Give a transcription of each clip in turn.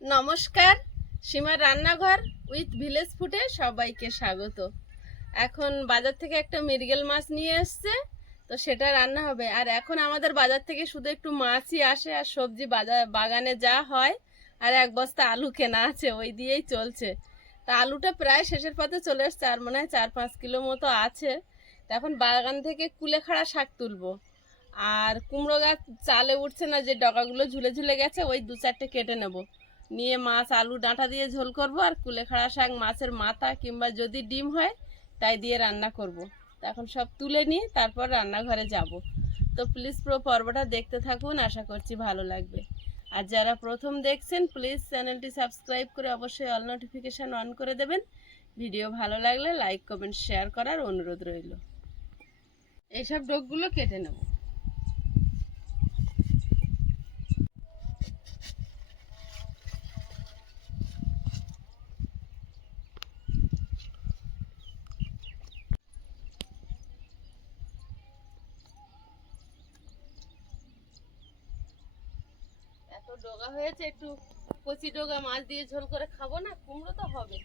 নমস্কার, সীমার রান্নাঘর উইথ ভিলেজ ফুটে সবাইকে স্বাগত। এখন বাজার থেকে একটা মৃগেল মাছ নিয়ে এসছে, তো সেটা রান্না হবে। আর এখন আমাদের বাজার থেকে শুধু একটু মাছই আসে, আর সবজি বাজার, বাগানে যা হয়, আর এক বস্তা আলু কেনা আছে, ওই দিয়েই চলছে। তা আলুটা প্রায় শেষের পথে চলে এসছে, আর মনে হয় চার পাঁচ কিলো মতো আছে। এখন বাগান থেকে কুলেখাড়া শাক তুলবো। আর কুমড়ো গাছ চালে উঠছে না, যে ডগাগুলো ঝুলে ঝুলে গেছে, ওই দু চারটে কেটে নেব। নিয়ে মাছ, আলু, ডাঁটা দিয়ে ঝোল করব আর কুলেখাড়া শাক, মাছের মাথা কিংবা যদি ডিম হয়, তাই দিয়ে রান্না করব। এখন সব তুলে নিয়ে তারপর রান্নাঘরে যাব। তো প্লিজ পুরো পর্বটা দেখতে থাকুন, আশা করছি ভালো লাগবে। আর যারা প্রথম দেখছেন, প্লিজ চ্যানেলটি সাবস্ক্রাইব করে অবশ্যই অল নোটিফিকেশান অন করে দেবেন। ভিডিও ভালো লাগলে লাইক, কমেন্ট, শেয়ার করার অনুরোধ রইল। এইসব ডোকগুলো কেটে নেব এত ডগা হয়েছে একটু কচি ডগা মাছ দিয়ে ঝোল করে খাব না কুমড়ো তো হবে।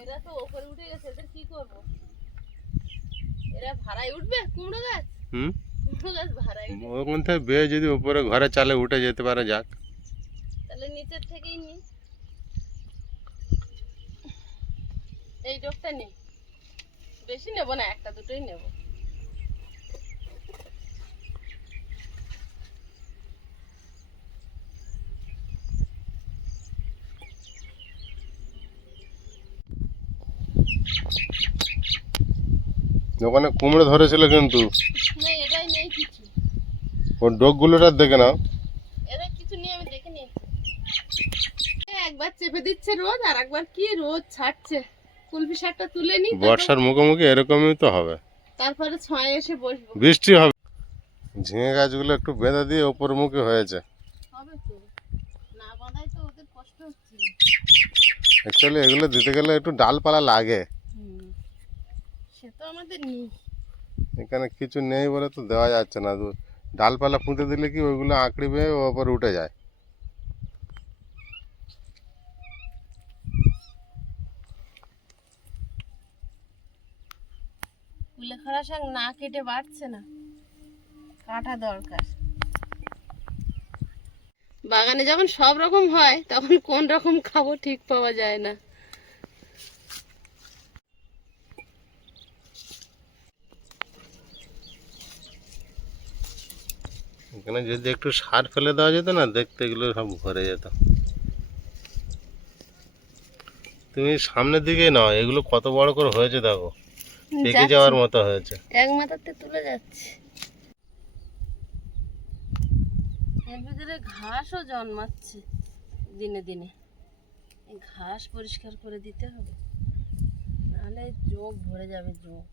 এরা তো ওপরে উঠে গেছে এদের কি করব? এরা ভাড়ায় উঠবে কুমড়ো গাছ? হুম? কুমড়ো গাছ ভাড়ায় ওখান থেকে বেয়ে যদি উপরে ঘরে চালে উঠে যেতে পারে যাক। তাহলে নিচের থেকেই নি। এই ডোকটা নি। বেশি নেব না একটা দুটোই নেব। ওখানে কুমড়ো ধরেছিল কিন্তু। ওর ডোকগুলোটা দেখে নাও। এদের কিছু নিয়ে আমি দেখে একবার চেপে দিচ্ছে রোদ আর একবার কি রোদ ছাড়ছে। কুলপি শাকটা তুলে নি বর্ষার মুখোমুখি এরকমই তো হবে। তারপরে ছয় এসে বসবো। বৃষ্টি হবে। ঝিঙে গাছগুলো একটু বেঁধে দিয়ে ওপর মুখে হয়েছে। হবে তো। না বাঁধাই তো ওদের কষ্ট হচ্ছে। অ্যাকচুয়ালি এগুলো দিতে গেলে একটু ডালপালা লাগে। তো আমাদের নেই। এখানে কিছু নেই বলে তো দেওয়া যাচ্ছে না। ডালপালা পুঁতে দিলে কি ওইগুলো আঁকড়ি বেয়ে ওপর উঠে যায়? কুলেখাড়া শাক না কেটে বাড়ছে না। কাটা দরকার। বাগানে যখন সব রকম হয় তখন কোন রকম খাব ঠিক পাওয়া যায় না। এখানে যদি একটু সার ফেলে দেওয়া যেত না দেখতে এগুলো সব ভরে যেত। তুমি সামনের দিকে নাও এগুলো কত বড় করে হয়েছে দেখো। পেকে যাওয়ার মতো হয়েছে। এক মাথাতে তুলে যাচ্ছে। এর ভিতরে ঘাসও জন্মাচ্ছে দিনে দিনে। ঘাস পরিষ্কার করে দিতে হবে। নাহলে যোগ ভরে যাবে যোগ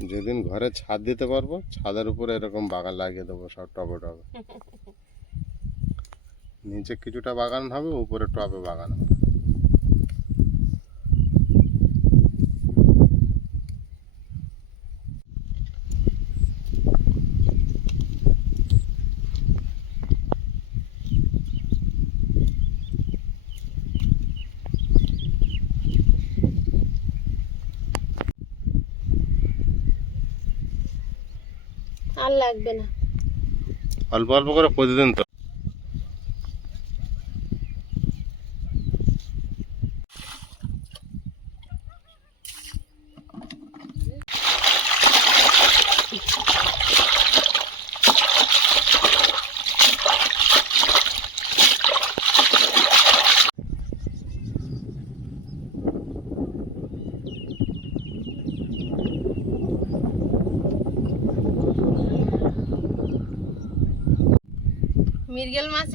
যেদিন ঘরে ছাদ দিতে পারব ছাদের উপরে এরকম বাগান লাগিয়ে দেবো সব টবে টবে। নিচে কিছুটা বাগান হবে উপরে টবে বাগান হবে আর লাগবে না। অল্প অল্প করে প্রতিদিন তো।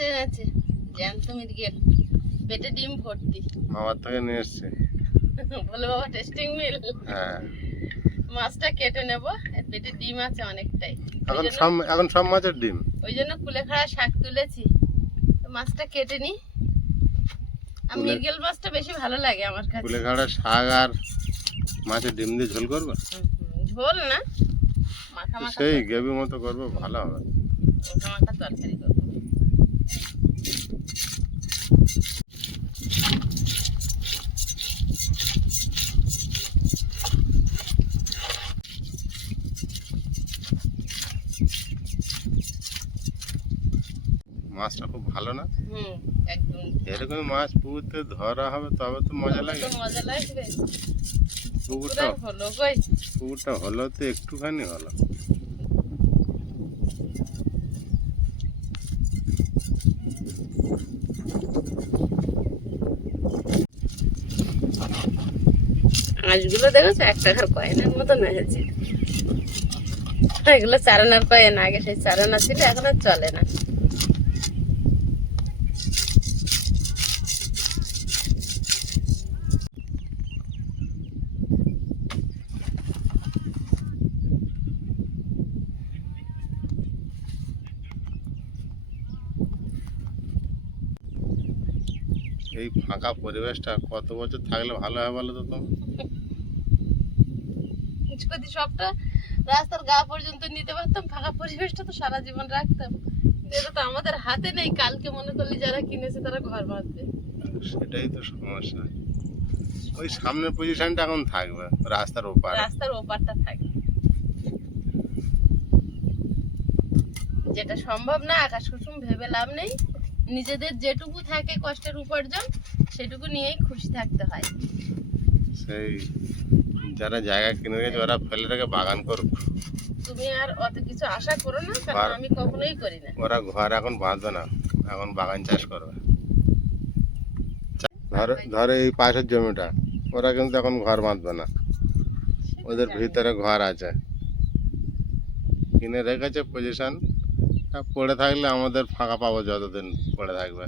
মাছ আছে জ্যান্ত মিরগেল পেটে ডিম ভর্তি। আমার থেকে নিয়ে এসছে। বলে বাবা টেস্টিং মিল হ্যাঁ। মাছটা কেটে নেব। পেটে ডিম আছে অনেকটাই। এখন সব এখন সব মাছের ডিম? ওই জন্য কুলেখাড়া শাক তুলেছি। মাছটা কেটে নি। আর মিরগেল মাছটা বেশি ভালো লাগে আমার কাছে। কুলেখাড়া শাক আর মাছের ডিম দিয়ে ঝোল করবে? ঝোল না। সেই গ্রেভি মতো করবে ভালো হবে। মাখা মাখা তরকারি করব। মাছটা খুব ভালো না? এরকম মাছ পুকুরতে ধরা হবে তবে তো মজা লাগে। পুকুরটা পুকুরটা হলো তো একটুখানি হলো। মাছগুলো দেখেছ? এক টাকার কয়েনের মতন হয়েছে। এগুলো চারানার কয়েন, আগে সেই চারানা ছিল, এখন আর চলে না। এই ফাঁকা পরিবেশটা কত বছর থাকলে ভালো হয় বলো তো তুমি? যদি সবটা রাস্তার গা পর্যন্ত নিতে পারতাম ফাঁকা পরিবেশটা তো সারা জীবন রাখতাম। এটা তো আমাদের হাতে নেই কালকে মনে করলি যারা কিনেছে তারা ঘর বাঁধবে। সেটাই তো সমস্যা। ওই সামনের পজিশনটা এখন থাকবে রাস্তার ওপার। রাস্তার ওপারটা থাকে যেটা সম্ভব না আকাশ কুসুম ভেবে লাভ নেই। নিজেদের যেটুকু থাকে কষ্টের উপার্জন সেটুকু নিয়েই খুশি থাকতে হয়। সেই যারা জায়গা কিনে গেছে ওরা ফেলে রেখে বাগান করুক। তুমি আর অত কিছু আশা করো না কারণ আমি কখনোই করি না। ওরা ঘর এখন বাঁধবে না এখন বাগান চাষ করবে। ধরো ধরো এই পাশের জমিটা ওরা কিন্তু এখন ঘর বাঁধবে না। ওদের ভিতরে ঘর আছে। কিনে রেখেছে পজিশন পড়ে থাকলে আমাদের ফাঁকা পাবো যতদিন পড়ে থাকবে।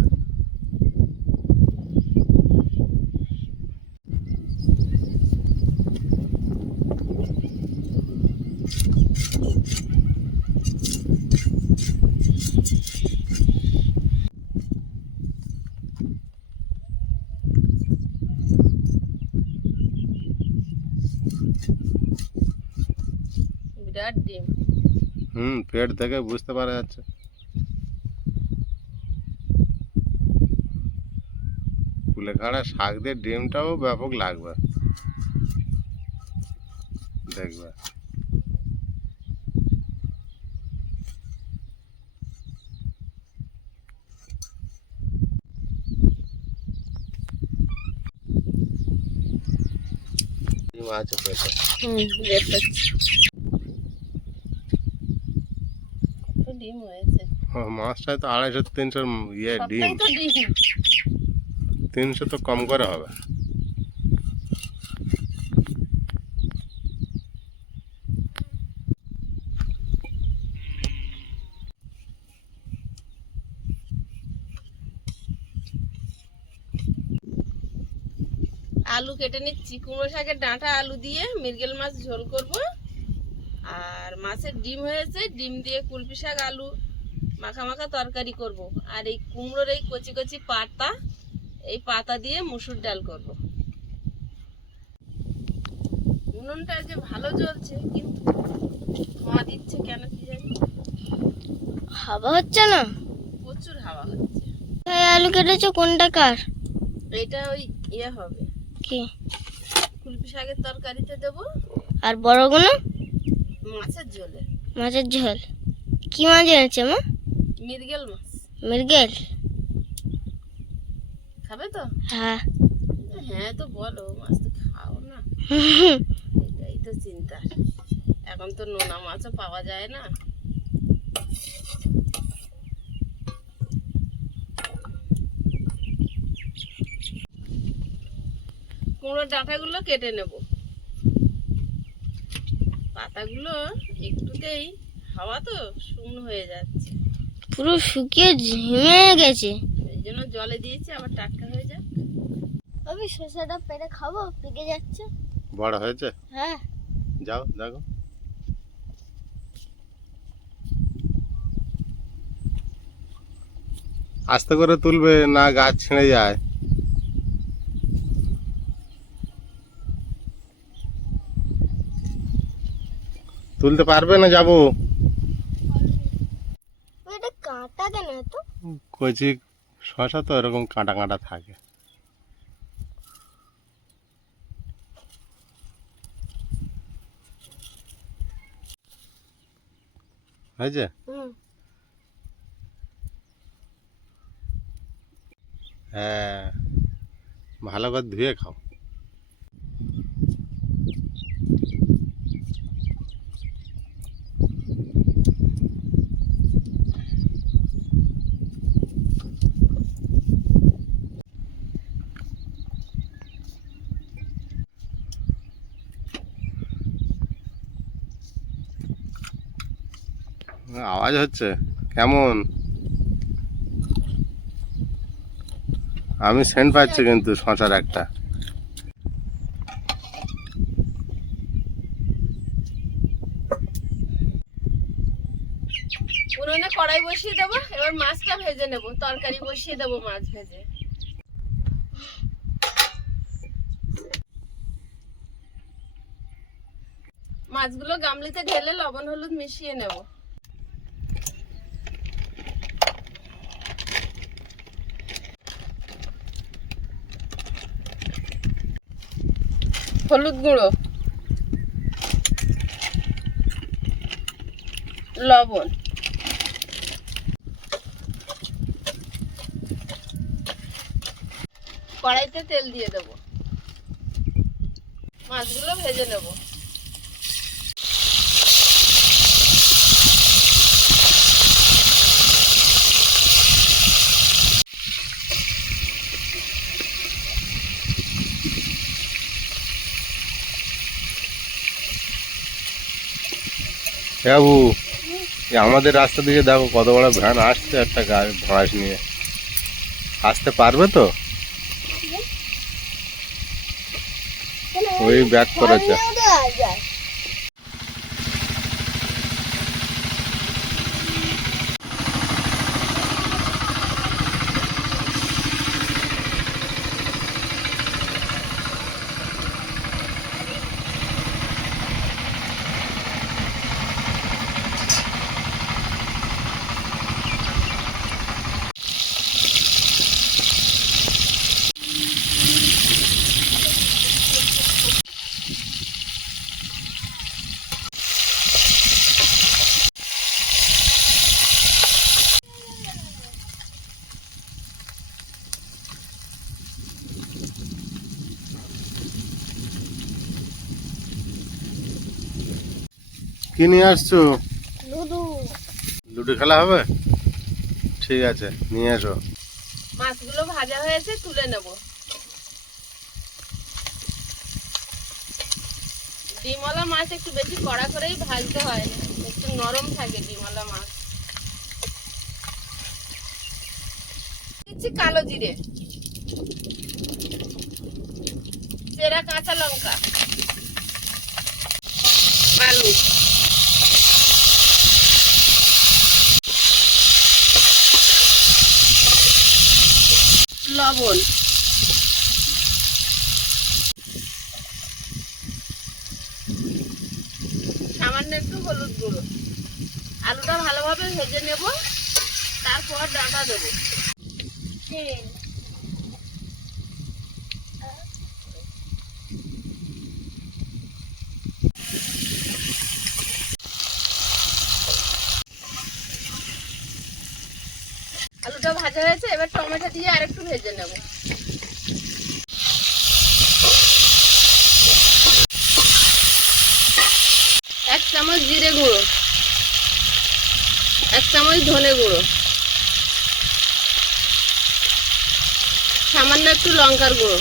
বিরাট ডিম। হুম, পেট থেকে বুঝতে পারা যাচ্ছে। কুলেখাড়া শাক দিয়ে ডিমটাও ব্যাপক লাগবে। দেখবে। ডিম আছে পেটে হুম বের কত ডিম হয়েছে? হ্যাঁ মাছটা তো আড়াইশো তিনশো ইয়ে ডিম। তিনশো তো কম করে হবে আলু কেটে নিচ্ছি। কুমড়ো শাকের ডাঁটা আলু দিয়ে মৃগেল মাছ ঝোল করব। আর মাছের ডিম হয়েছে ডিম দিয়ে কুলপি শাক আলু মাখা মাখা তরকারি করব। আর এই কুমড়োর এই কচি কচি পাতা এই পাতা দিয়ে মুসুর ডাল করব। উনুনটা যে ভালো জ্বলছে কিন্তু ধোঁয়া দিচ্ছে কেন কি জানি। হাওয়া হচ্ছে না? প্রচুর হাওয়া হচ্ছে। এই আলু কেটেছো কোনটা কার? এটা ওই ইয়ে হবে। কি? কুলপি শাকের তরকারিতে দেবো। আর বড়গুলো মাছের ঝোলে। মাছের ঝোল। কি মাছ এনেছে মা? মৃগেল মাছ। মৃগেল? খাবে তো? হ্যাঁ। হ্যাঁ তো বলো মাছ তো খাও না। এটাই তো চিন্তা। এখন তো নোনা মাছও পাওয়া যায় না। কুমড়োর ডাঁটাগুলো কেটে নেব। পাতাগুলো একটুতেই হাওয়া তো শুকনো হয়ে যাচ্ছে। পুরো শুকিয়ে ঝিমে গেছে। এই জন্য জলে দিয়েছি আবার টাটকা হয়ে যাক। আমি শসাটা পেরে খাব? পেকে যাচ্ছে। বড় হয়েছে? হ্যাঁ। যাও দেখো। আস্তে করে তুলবে না গাছ ছিঁড়ে যায়? তুলতে পারবে না যাব? এটা কাঁটা কেন তো কচি শশা তো এরকম কাঁটা কাঁটা থাকে। হয়েছে? হ্যাঁ ভালো করে ধুয়ে খাও। আওয়াজ হচ্ছে? কেমন? আমি সেন্ট পাচ্ছি কিন্তু শশার একটা। কড়াই বসিয়ে দেবো, এবার মাছটা ভেজে নেব। তরকারি বসিয়ে দেবো মাছ ভেজে। মাছগুলো গামলিতে ঢেলে লবণ, হলুদ মিশিয়ে নেব। হলুদ গুঁড়ো লবণ। কড়াইতে তেল দিয়ে দেবো। মাছগুলো ভেজে নেব। বাবু আমাদের রাস্তা দিকে দেখো কত বড় ভ্যান আসছে একটা গাড়ি ভাঁড়াস নিয়ে। আসতে পারবে তো? ওই ব্যাক করেছে কি নিয়ে আসছো? লুডু। লুডো খেলা হবে? ঠিক আছে নিয়ে এসো। মাছগুলো ভাজা হয়েছে তুলে নেব। ডিমলা মাছ একটু বেশি কড়া করেই ভাজতে হয়। একটু নরম থাকে ডিমলা মাছ। দিচ্ছি কালো জিরে। চেরা কাঁচা লঙ্কা। আলু। লবণ। সামান্য একটু হলুদ গুঁড়ো। আলুটা ভালোভাবে ভেজে নেব তারপর ডাঁটা দেবো। আলুটা ভাজা হয়েছে, এবার টমেটো দিয়ে আরেকটু ভেজে নেব। এক চামচ জিরে গুঁড়ো, এক চামচ ধনে গুঁড়ো, সামান্য একটু লঙ্কার গুঁড়ো।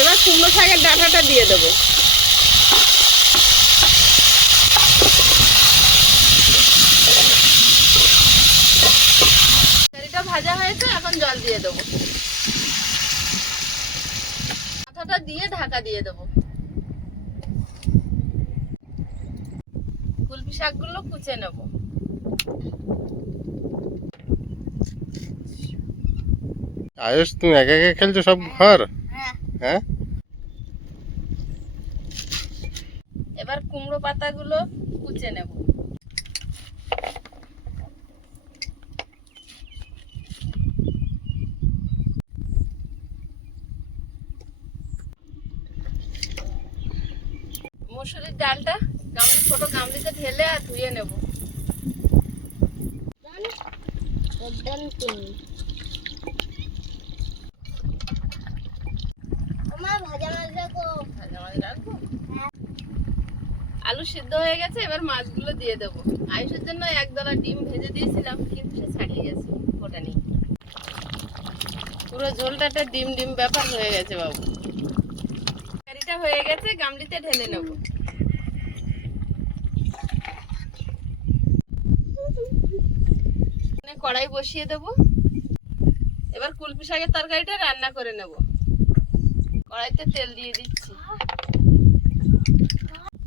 এবার কুমড়ো শাকের ডাঁটাটা দিয়ে দেবো তরকারিটা ভাজা হয়েছে এখন জল দিয়ে দেবো। মাথাটা দিয়ে ঢাকা দিয়ে দেবো। কুলপি শাকগুলো কুচে নেব। আয়ুষ তুমি একা একা খেলছো সব ঘর? হ্যাঁ। হ্যাঁ? এবার কুমড়ো পাতাগুলো কুচে নেব। ডালটা ছোট গামলিতে ঢেলে আর ধুয়ে নেব। আলু সিদ্ধ হয়ে গেছে, এবার মাছগুলো দিয়ে দেবো। আয়ুষের জন্য একদলা ডিম ভেজে দিয়েছিলাম, কিন্তু সে ছাড়িয়ে গেছে ওটা নেই। পুরো ঝোলটাতে ডিম ডিম ব্যাপার হয়ে গেছে বাবু। তরকারিটা হয়ে গেছে, গামলিতে ঢেলে নেব এখানে কড়াই বসিয়ে দেবো। এবার কুলপি শাকের তরকারিটা রান্না করে নেব। কড়াইতে তেল দিয়ে দিচ্ছি।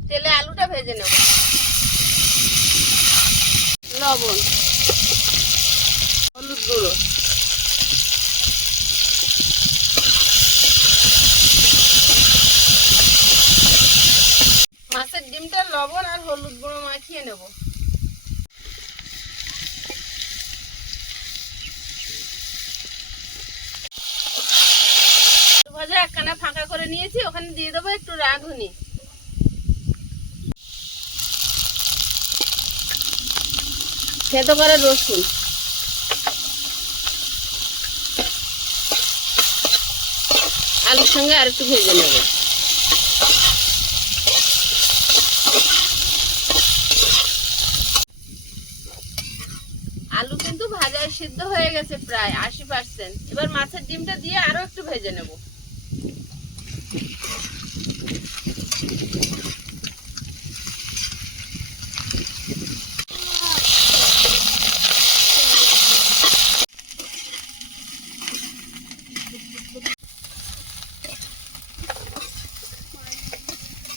তেলে আলুটা ভেজে নেব। লবণ। হলুদ গুঁড়ো। মাছের ডিমটা লবণ আর হলুদ গুঁড়ো মাখিয়ে নেব ভাজা একখানা ফাঁকা নিয়েছি, ওখানে দিয়ে দেবো, একটু রাঁধুনি। খেতে করে রসুন। আলুর সঙ্গে আর একটু ভেজে নেব। আলু কিন্তু ভাজায় সিদ্ধ হয়ে গেছে প্রায় আশি পার্সেন্ট। এবার মাছের ডিমটা দিয়ে আরও একটু ভেজে নেব।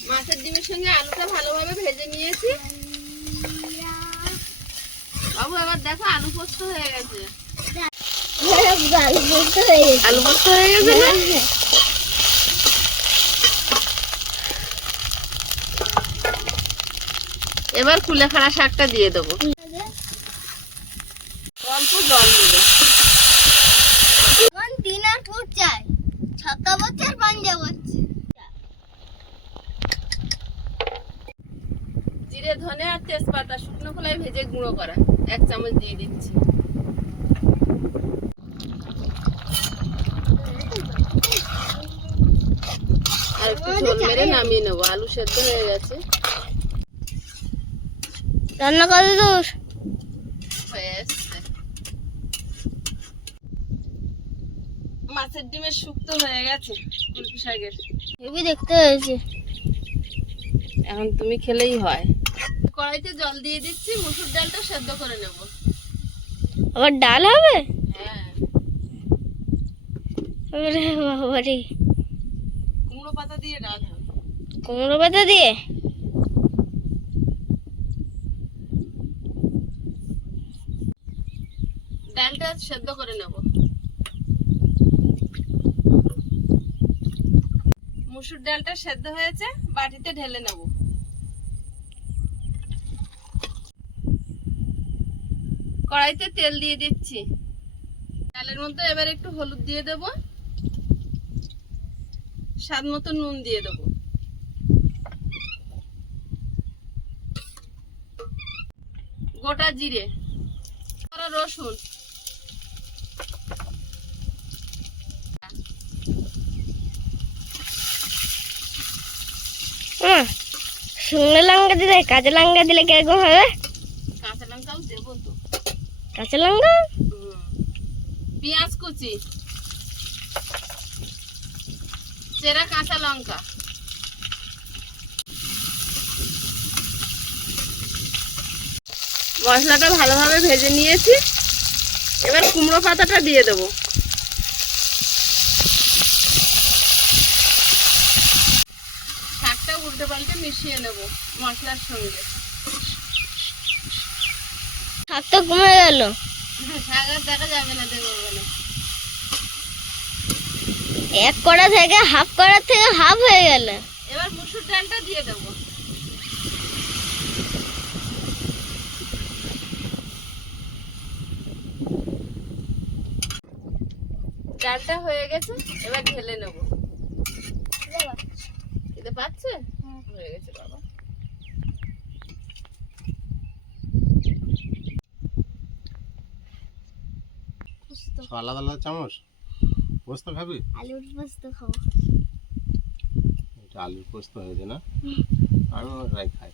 মাছের ডিমের সঙ্গে আলুটা ভালোভাবে ভেজে নিয়েছি। বাবু এবার দেখো আলু পোস্ত হয়ে গেছে। হয়ে আলু পোস্ত হয়ে গেছে না? এবার কুলেখাড়া শাকটা দিয়ে দেবো। অল্প জল দেবো। তিন আর ফুট চাই। ছক্কা পাঞ্জা জিরে ধনে আর তেজপাতা শুকনো খোলায় ভেজে গুঁড়ো করা। এক চামচ দিয়ে দিচ্ছি। আর একটু ঝোল মেরে নামিয়ে নেব। আলু সেদ্ধ হয়ে গেছে। রান্না হয়ে এসছে মাছের ডিমের শুক্তো হয়ে গেছে কুলপি শাকের। হেবি দেখতে হয়েছে। এখন তুমি খেলেই হয়। কড়াইতে জল দিয়ে দিচ্ছি মুসুর ডালটা সেদ্ধ করে নেব। আবার ডাল হবে? হ্যাঁ। বাবারে। কুমড়ো পাতা দিয়ে ডাল হবে। কুমড়ো পাতা দিয়ে? ডালটা সেদ্ধ করে নেব। মুসুর ডালটা সেদ্ধ হয়েছে, বাটিতে ঢেলে নেব। কড়াইতে তেল দিয়ে দিচ্ছি। ডালের মধ্যে এবার একটু হলুদ দিয়ে দেব। স্বাদ মতো নুন দিয়ে দেবো। গোটা জিরে রসুন। হুম শুকনো লঙ্কা দিলে কাঁচা লঙ্কা দিলে কীরকম হবে? কাঁচা লঙ্কাও দেবো তো। কাঁচা লঙ্কা? পেঁয়াজ কুচি। চেরা কাঁচা লঙ্কা। মশলাটা ভালোভাবে ভেজে নিয়েছি। এবার কুমড়ো পাতাটা দিয়ে দেবো শাকটা উল্টে মিশিয়ে নেব মশলার সঙ্গে। শাক তো কমে গেল। শাক আর দেখা যাবে না দেবো বলে। এক কড়া থেকে হাফ কড়া থেকে হাফ হয়ে গেল। এবার মুসুর ডালটা দিয়ে দেবো। ডালটা হয়ে গেছে এবার ঢেলে নেব। খেতে পাচ্ছে হয়ে গেছে বাবা সব আলাদা আলাদা চামচ? পোস্ত খাবি? আলুর পোস্ত খাব। এটা আলুর পোস্ত হয়েছে না? আমি ওটাই খাই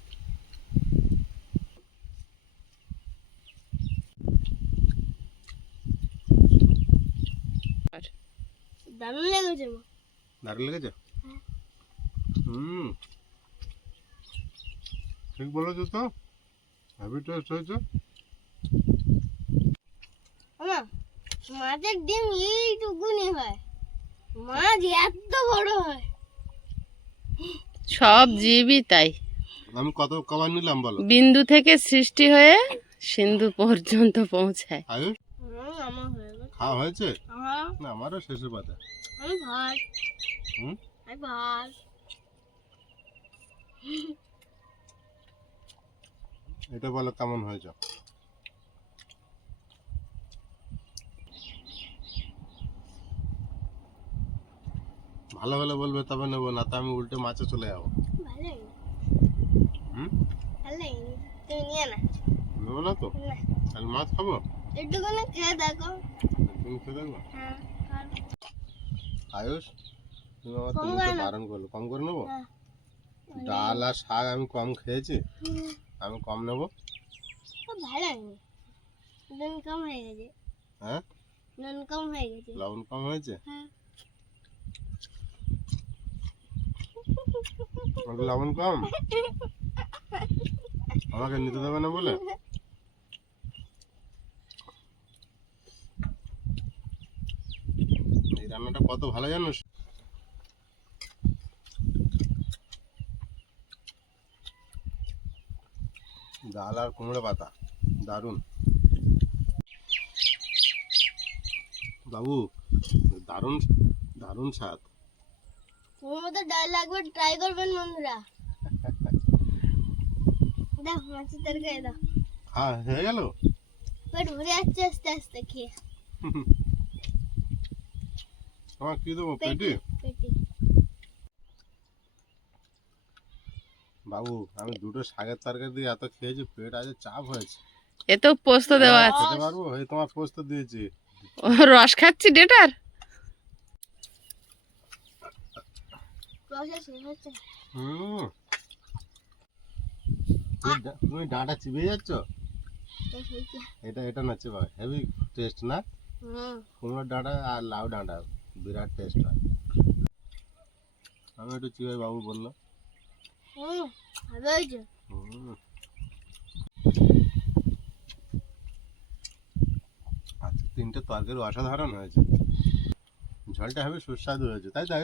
দারুণ লেগেছে দারুণ লেগেছে? হ্যাঁ। হুম। ঠিক বলেছ তো? হ্যাভি টেস্ট হয়েছে? মাছের ডিম এইটুকুনি হয়। মাছ এত বড় হয়। সব জীবই তাই। আমি কত কবার নিলাম বলো? বিন্দু থেকে সৃষ্টি হয়ে সিন্ধু পর্যন্ত পৌঁছায়। হয়ে খাওয়া হয়েছে? না আমারও শেষের পাতা। আমি ভাত। হুম? আমি ভাত। এটা বলো কেমন হয়েছে? ভালো হলে বলবে তবে নেব না তো আমি উল্টে মাছে চলে যাব। নেব না তো? তাহলে মাছ খাব? একটুখানি খেয়ে দেখো। তুমি খেয়ে দেখব হ্যাঁ আয়ুষ তুমি আমার কম তুমি তো বারণ করল। কম করে নেব? হ্যাঁ। ডাল আর শাক আমি কম খেয়েছি। আমি কম নেব? ভালো নুন কম হয়ে গেছে। হ্যাঁ? নুন কম হয়ে গেছে। লবণ কম হয়েছে? হ্যাঁ। লবণ কম? আমাকে নিতে দেবে না বলে? এই রান্নাটা কত ভালো জানো? ডাল আর কুমড়ো পাতা, দারুণ। বাবু, দারুণ দারুণ স্বাদ। তোমার মতো ডাল লাগবে ট্রাই করবেন বন্ধুরা। দাও মাছের তরকারি দাও। হ্যাঁ হয়ে গেল? পেট ভরে যাচ্ছে আস্তে আস্তে খেয়ে। আমার কি দেবো পেটি বাবু আমি দুটো শাকের তরকারি দিয়ে এত খেয়েছি পেট আজ চাপ হয়েছে। এ তো পোস্ত দেওয়া আছে। খেতে পারব? এই তোমার পোস্ত দিয়েছি। ও রস খাচ্ছি ডেটার? হুম। তুমি ডাঁটা চিবিয়ে যাচ্ছ? এটা এটা না চিবা হেভি টেস্ট না? কুমড়োর ডাঁটা আর লাউ ডাঁটা বিরাট টেস্ট হয়। আমি একটু চিবাই বাবু বলল। আচ্ছা তিনটে তরকারি অসাধারণ হয়েছে। ঝোলটা হবে সুস্বাদু হয়েছে তাই তাই?